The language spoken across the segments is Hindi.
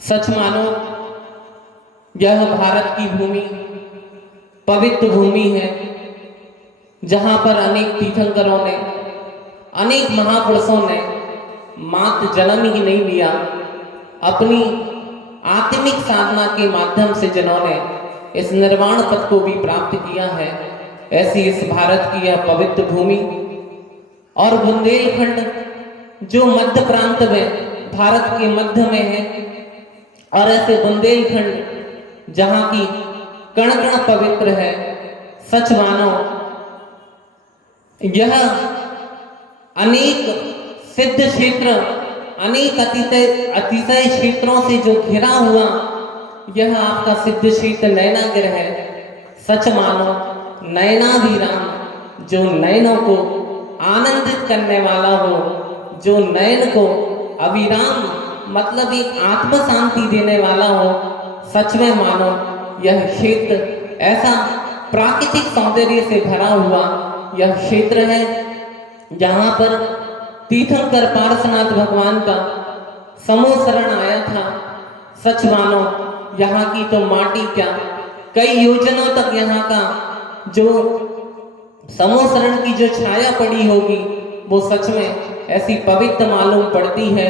सच मानो यह भारत की भूमि पवित्र भूमि है, जहां पर अनेक तीर्थंकरों ने, अनेक महापुरुषों ने मात्र जन्म ही नहीं लिया, अपनी आत्मिक साधना के माध्यम से जिन्होंने इस निर्वाण पद को भी प्राप्त किया है। ऐसी इस भारत की यह पवित्र भूमि और बुंदेलखंड जो मध्य प्रांत में भारत के मध्य में है, और ऐसे बुंदेलखंड जहां की कण कण पवित्र है। सच मानो यह अनेक सिद्ध क्षेत्र, अनेक अतिशय क्षेत्रों से जो घिरा हुआ यह आपका सिद्ध क्षेत्र नैनागिर है। सच मानो नयनाभिराम, जो नयनों को आनंदित करने वाला हो, जो नयन को अविराम मतलब एक आत्म शांति देने वाला हो। सच में मानो यह क्षेत्र ऐसा प्राकृतिक सौंदर्य से भरा हुआ यह क्षेत्र है, जहां पर तीर्थंकर पार्श्वनाथ भगवान का समूह शरण आया था। सच मानो यहाँ की तो माटी क्या, कई योजनों तक यहाँ का जो समूह शरण की जो छाया पड़ी होगी वो सच में ऐसी पवित्र मालूम पड़ती है।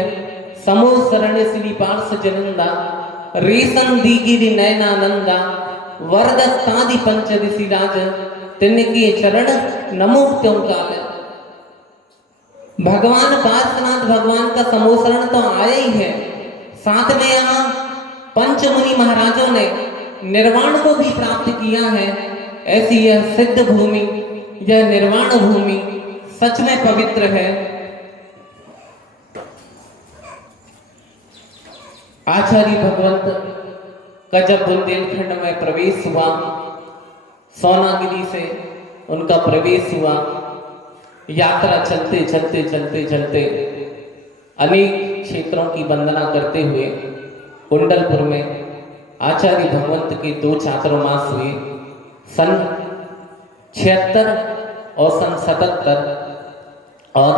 समूह शरण श्री पार्श जनिंदा, रेशम दीगिरी नयनानंदा, वरदत्तादि पंच ऋषि राज, तिनके चरण नमो त्यों काल। भगवान पार्श्वनाथ भगवान का समोसरण तो आया ही है, साथ में यहाँ पंचमुनि महाराजों ने निर्वाण को भी प्राप्त किया है। ऐसी यह सिद्ध भूमि, यह निर्वाण भूमि सच में पवित्र है। आचार्य भगवंत का जब बुंदेलखंड में प्रवेश हुआ, सोनागिरी से उनका प्रवेश हुआ, यात्रा चलते चलते चलते चलते अनेक क्षेत्रों की वंदना करते हुए कुंडलपुर में आचार्य भगवंत के 2 चातुर्मास हुए, सन 76 और सन 77। और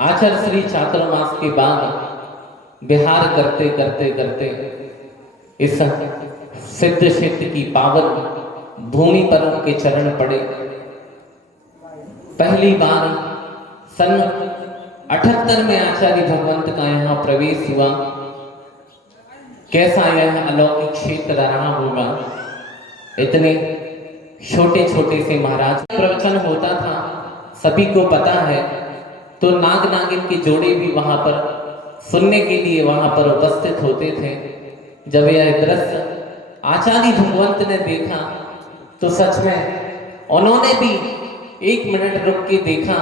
आचार्य श्री चातुर्मास के बाद विहार करते करते करते इस सिद्ध क्षेत्र की पावन भूमि पर उनके चरण पड़े। पहली बार सन 78 में आचार्य भगवंत का यहाँ प्रवेश हुआ। कैसा यह अलौकिक क्षेत्र रहा होगा। इतने छोटे छोटे से महाराज प्रवचन होता था, सभी को पता है। तो नाग नागिन के जोड़े भी वहां पर सुनने के लिए वहां पर उपस्थित होते थे। जब यह दृश्य आचार्य भगवंत ने देखा तो सच में उन्होंने भी 1 मिनट रुक के देखा,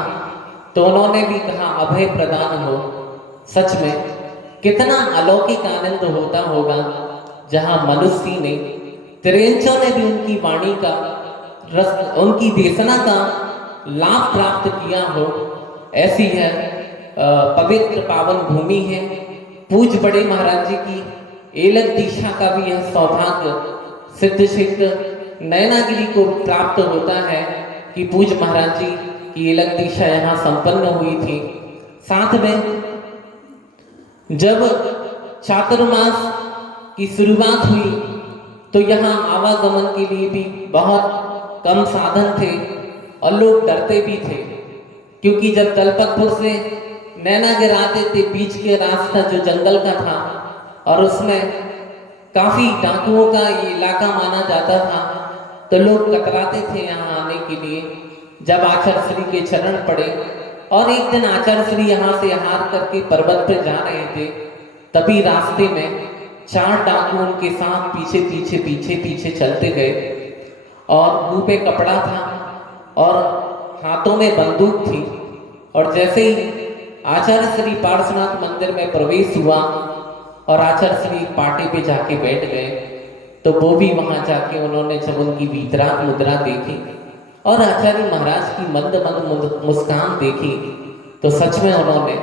तो उन्होंने भी कहा अभय प्रदान हो। सच में कितना अलौकिक आनंद होता होगा, जहां मनुष्य ने, तिरंचों ने भी उनकी वाणी का रस, उनकी देशना का लाभ प्राप्त किया हो। ऐसी है पवित्र पावन भूमि है। पूज बड़े महाराज जी की एलग दिशा का भी यह सौभाग्य सिद्ध क्षेत्र नयनागिरी को प्राप्त होता है कि पूज महाराज जी की एलग दिशा यहाँ संपन्न हुई थी। साथ में जब चातुर्मास की शुरुआत हुई तो यहाँ आवागमन के लिए भी बहुत कम साधन थे और लोग डरते भी थे, क्योंकि जब दलपतपुर से नैनागिर आते थे, बीच के रास्ता जो जंगल का था और उसमें काफी डाकुओं का ये इलाका माना जाता था, तो लोग कतराते थे यहाँ आने के लिए। जब आचार्य श्री के चरण पड़े और एक दिन आचार्य श्री यहाँ से हार करके पर्वत पर जा रहे थे, तभी रास्ते में 4 डाकू उनके साथ पीछे पीछे पीछे पीछे चलते गए और मुंह पे कपड़ा था और हाथों में बंदूक थी। और जैसे ही आचार्य श्री पार्श्वनाथ मंदिर में प्रवेश हुआ और आचार्य श्री पार्टी पे जाके बैठ गए, तो वो भी वहां जाके उन्होंने जब उनकी वीतराग मुद्रा देखी और आचार्य महाराज की मंद मंद मुस्कान देखी, तो सच में उन्होंने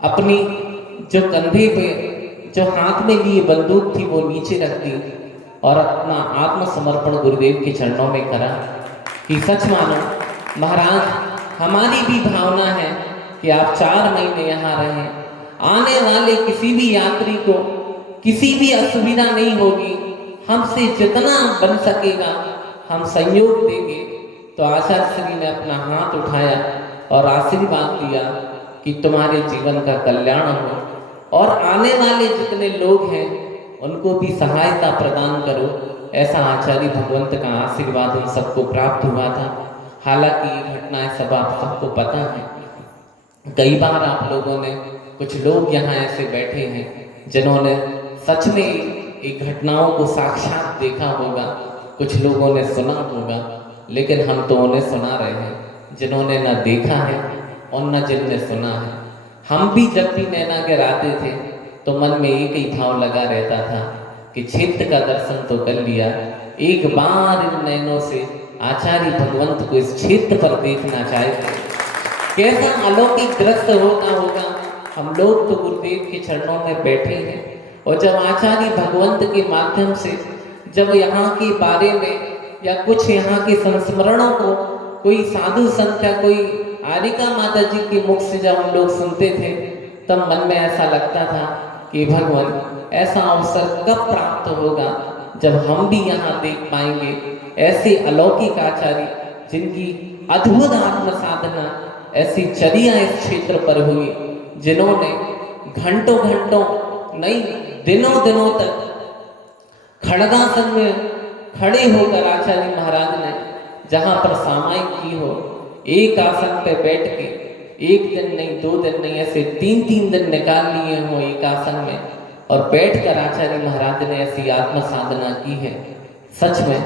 अपनी जो कंधे पे जो हाथ में लिए बंदूक थी वो नीचे रख दी और अपना आत्मसमर्पण गुरुदेव के चरणों में करा कि सच मानो महाराज, हमारी भी भावना है कि आप 4 महीने यहाँ रहें। आने वाले किसी भी यात्री को किसी भी असुविधा नहीं होगी, हमसे जितना बन सकेगा हम सहयोग देंगे। तो आचार्य श्री ने अपना हाथ उठाया और आशीर्वाद दिया कि तुम्हारे जीवन का कल्याण हो और आने वाले जितने लोग हैं उनको भी सहायता प्रदान करो। ऐसा आचार्य भगवंत का आशीर्वाद उन सबको प्राप्त हुआ था। हालांकि ये घटनाएं सब आप सबको पता है। कई बार आप लोगों ने, कुछ लोग यहाँ ऐसे बैठे हैं जिन्होंने सच में एक घटनाओं को साक्षात देखा होगा, कुछ लोगों ने सुना होगा, लेकिन हम तो उन्हें सुना रहे हैं जिन्होंने न देखा है और न जिनने सुना है। हम भी जब भी नैना गिराते थे तो मन में एक ही भाव लगा रहता था कि क्षेत्र का दर्शन तो कर लिया, एक बार इन नैनों से आचार्य भगवंत को इस क्षेत्र पर देखना चाहते। कैसा अलौकिक दृश्य होता होगा। हम लोग तो गुरुदेव के चरणों में बैठे हैं और जब आचार्य भगवंत के माध्यम से जब यहाँ के बारे में या कुछ यहाँ के संस्मरणों को कोई साधु संत या कोई आरिका माता जी के मुख से जब हम लोग सुनते थे तब मन में ऐसा लगता था कि भगवान ऐसा अवसर कब प्राप्त होगा जब हम भी यहाँ देख पाएंगे ऐसे अलौकिक आचार्य जिनकी अद्भुत आत्म साधना ऐसी चर्या इस क्षेत्र पर हुई, जिन्होंने घंटों घंटों नहीं दिनों दिनों तक खड़गासन में खड़े होकर आचार्य महाराज ने जहाँ पर सामायिक की हो, एक आसन पे बैठ के एक दिन नहीं, 2 दिन नहीं, ऐसे 3-3 दिन निकाल लिए हो एक आसन में और बैठकर आचार्य महाराज ने ऐसी आत्म साधना की है। सच में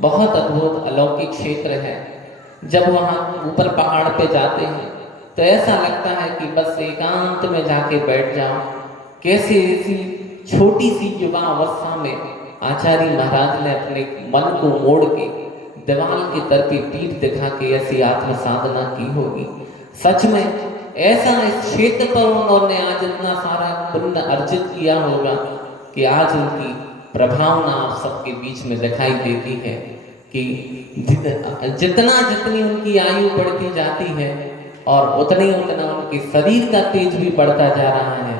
बहुत अद्भुत अलौकिक क्षेत्र है। जब वहाँ ऊपर पहाड़ पे जाते हैं तो ऐसा लगता है कि बस एकांत में जाके बैठ जाओ। कैसे ऐसी छोटी सी युवा अवस्था में आचार्य महाराज ने अपने मन को मोड़ के दीवाल की तरफ पीठ दिखा के ऐसी आत्म साधना की होगी। सच में ऐसा इस क्षेत्र पर उन्होंने आज इतना सारा पुण्य अर्जित किया होगा कि आज उनकी प्रभावना आप सबके बीच में दिखाई देती है कि जितना जितनी उनकी आयु बढ़ती जाती है और उतनी उतना उनके शरीर का तेज भी बढ़ता जा रहा है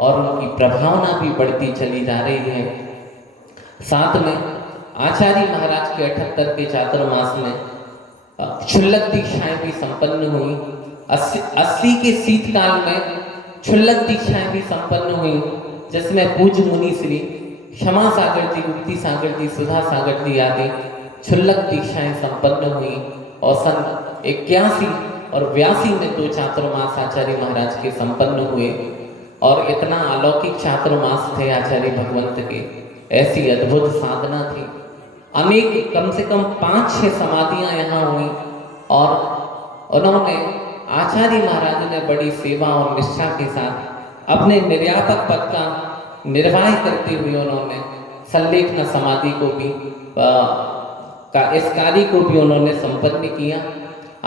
और उनकी प्रभावना भी बढ़ती चली जा रही है। साथ में आचार्य महाराज के 78 के चातुर्मास में क्षुल्लक दीक्षाएं भी संपन्न हुई। 80 के शीतकाल में क्षुल्लक दीक्षाएं भी संपन्न हुई, जिसमें पूज्य मुनि श्री क्षमा सागर जी, गुप्ती सागर जी, सुधा सागर जी आदि क्षुल्लक दीक्षाएं संपन्न हुई और सन 81 और 82 में 2 चातुर्मास आचार्य महाराज के संपन्न हुए। और इतना अलौकिक चातुर्मास थे आचार्य भगवंत के, ऐसी अद्भुत साधना थी। अनेक कम से कम 5-6 समाधियां यहाँ हुई और उन्होंने आचार्य महाराज ने बड़ी सेवा और निष्ठा के साथ अपने निर्यापक पद का निर्वाह करते हुए उन्होंने संलेखन समाधि को भी इस कार्य को भी उन्होंने संपन्न किया।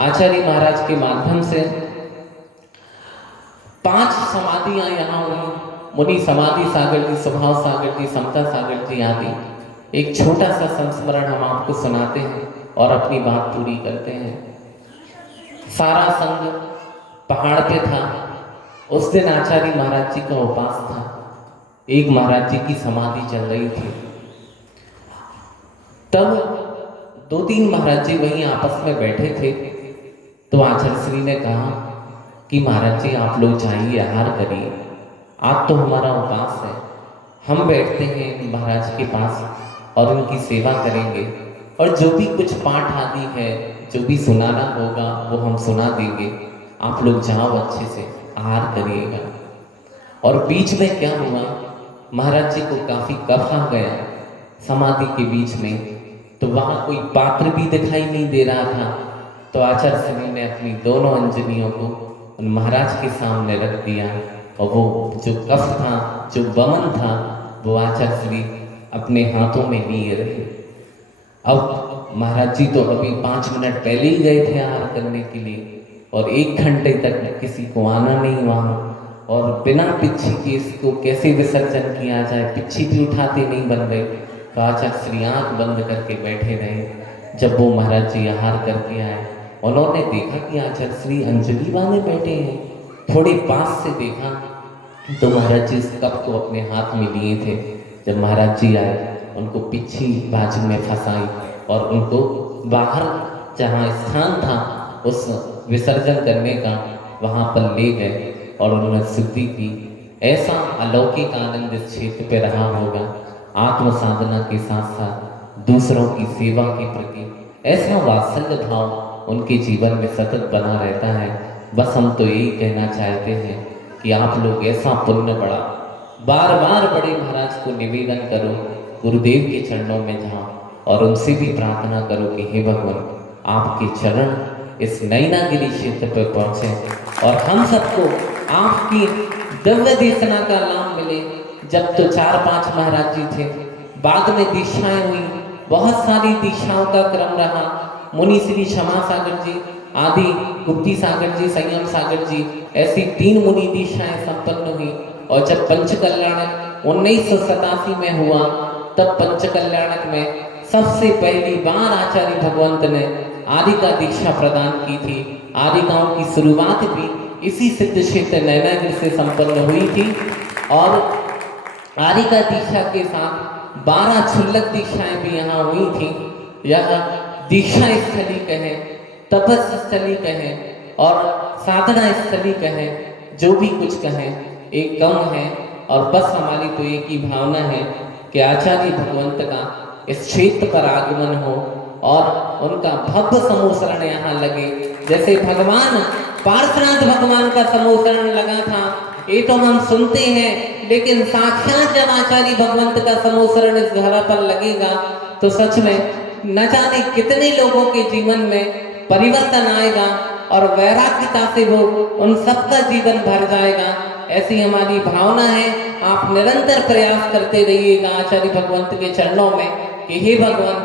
आचार्य महाराज के माध्यम से 5 समाधियां यहाँ हुई। मुनि समाधि सागर जी, स्वभाव सागर जी, समता सागर जी आदि। एक छोटा सा संस्मरण हम आपको सुनाते हैं और अपनी बात पूरी करते हैं। सारा संघ पहाड़ पे था। उस दिन आचार्य महाराज जी का उपास था। एक महाराज जी की समाधि चल रही थी। तब 2-3 महाराज जी वहीं आपस में बैठे थे। तो आचार्य श्री ने कहा कि महाराज जी आप लोग जाइए, आहार करिए, आज तो हमारा उपास है। हम बैठते हैं महाराज के पास और उनकी सेवा करेंगे और जो भी कुछ पाठ आदि है, जो भी सुनाना होगा वो हम सुना देंगे। आप लोग जाओ, अच्छे से आहार करिएगा। और बीच में क्या हुआ, महाराज जी को काफी कफ आ गया समाधि के बीच में, तो वहाँ कोई पात्र भी दिखाई नहीं दे रहा था। तो आचार्य श्री ने अपनी दोनों अंजलियों को उन महाराज के सामने रख दिया और वो जो कफ था, जो वमन था, वो आचार्य श्री अपने हाथों में लिए रहे। अब महाराज जी तो अभी 5 मिनट पहले ही गए थे आहार करने के लिए और 1 घंटे तक किसी को आना नहीं वहाँ, और बिना पिच्छी के इसको कैसे विसर्जन किया जाए, पिच्छी भी उठाते नहीं बन रहे। तो आचार्य श्री आँख बंद करके बैठे रहे। जब वो महाराज जी आहार करके आए, उन्होंने देखा कि आचार्य श्री अंजलि वाले बैठे हैं। थोड़े पास से देखा तो महाराज जी इस कप को अपने हाथ में लिए थे। जब महाराज जी आए, उनको पीछे बाजू में फंसाई और उनको बाहर जहाँ स्थान था उस विसर्जन करने का, वहाँ पर ले गए और उन्होंने शुद्धि की। ऐसा अलौकिक आनंद इस क्षेत्र पे रहा होगा। आत्म साधना के साथ साथ दूसरों की सेवा के प्रति ऐसा वात्सल्य भाव उनके जीवन में सतत बना रहता है। बस हम तो यही कहना चाहते हैं कि आप लोग ऐसा पुण्य बढ़ा, बार बार बड़े महाराज को निवेदन करो, गुरुदेव के चरणों में जाओ और उनसे भी प्रार्थना करो कि हे भगवान, आपके चरण इस नैनागिरी क्षेत्र पर पहुँचे और हम सबको आपकी दिव्य देशना का लाभ मिले। जब तो 4-5 महाराज जी थे, बाद में दीक्षाएं हुई, बहुत सारी दीक्षाओं का क्रम रहा। मुनि श्री क्षमा सागर जी आदि, गुप्ती सागर जी, संयम सागर जी, ऐसी 3 मुनि दीक्षाएं संपन्न हुई। और जब पंचकल्याणक 1987 में हुआ, तब पंचकल्याणक में सबसे पहली बार आचार्य भगवंत ने आरिका दीक्षा प्रदान की थी। आरिकाओं की शुरुआत भी इसी सिद्ध क्षेत्र नैनागिरी से संपन्न हुई थी और आरिका दीक्षा के साथ 12 क्षुल्लक दीक्षाएं भी यहाँ हुई थी। यह दीक्षा स्थली कहें, तपस्या स्थली कहें और साधना स्थली कहें, जो भी कुछ कहें एक कम है। और बस हमारी तो एक ही भावना है कि आचार्य भगवंत का इस क्षेत्र पर आगमन हो और उनका भव्य समूह यहाँ लगे। जैसे भगवान पार्श्वनाथ भगवान का समूह लगा था, ये तो हम सुनते हैं, लेकिन साक्षात जब आचार्य भगवंत का समूह इस धरा पर लगेगा तो सच में न जाने कितने लोगों के जीवन में परिवर्तन आएगा और वैराग्यता से वो उन सबका जीवन भर जाएगा। ऐसी हमारी भावना है। आप निरंतर प्रयास करते रहिएगा आचार्य भगवंत के चरणों में कि हे भगवान,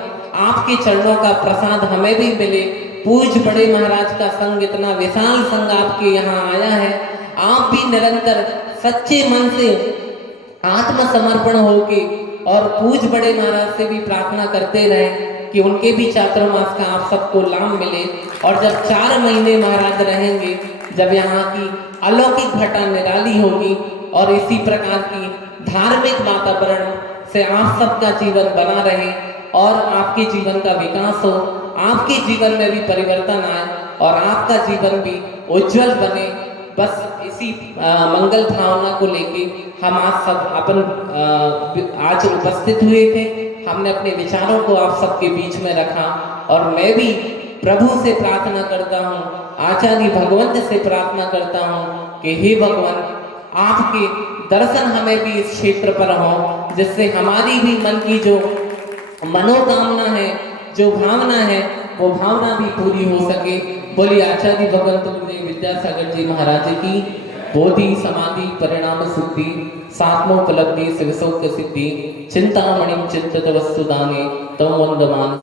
आपके चरणों का प्रसाद हमें भी मिले। पूज्य बड़े महाराज का संग, इतना विशाल संग आपके यहाँ आया है, आप भी निरंतर सच्चे मन से आत्मसमर्पण होके और पूज्य बड़े महाराज से भी प्रार्थना करते रहे कि उनके भी चातुर्मास का आप सबको लाभ मिले। और जब 4 महीने महाराज रहेंगे, जब यहाँ की अलौकिक घटा निराली होगी और इसी प्रकार की धार्मिक वातावरण से आप सबका जीवन बना रहे और आपके जीवन का विकास हो, आपके जीवन में भी परिवर्तन आए और आपका जीवन भी उज्जवल बने। बस इसी मंगल भावना को लेके हम आज सब आज उपस्थित हुए थे। हमने अपने विचारों को आप सबके बीच में रखा और मैं भी प्रभु से प्रार्थना करता हूँ, आचार्य भगवंत से प्रार्थना करता हूँ कि हे भगवान, आपके दर्शन हमें भी इस क्षेत्र पर हो, जिससे हमारी भी मन की जो मनोकामना है, जो भावना है, वो भावना भी पूरी हो सके। बोलिए आचार्य भगवंत गुरुदेव विद्यासागर जी महाराज की बोधि समाधि परिणाम सिद्धि सात्मोपलब्धि शिवशोक सिद्धि चिंतामणि चिंतित वस्तुदाने तम वंदमान।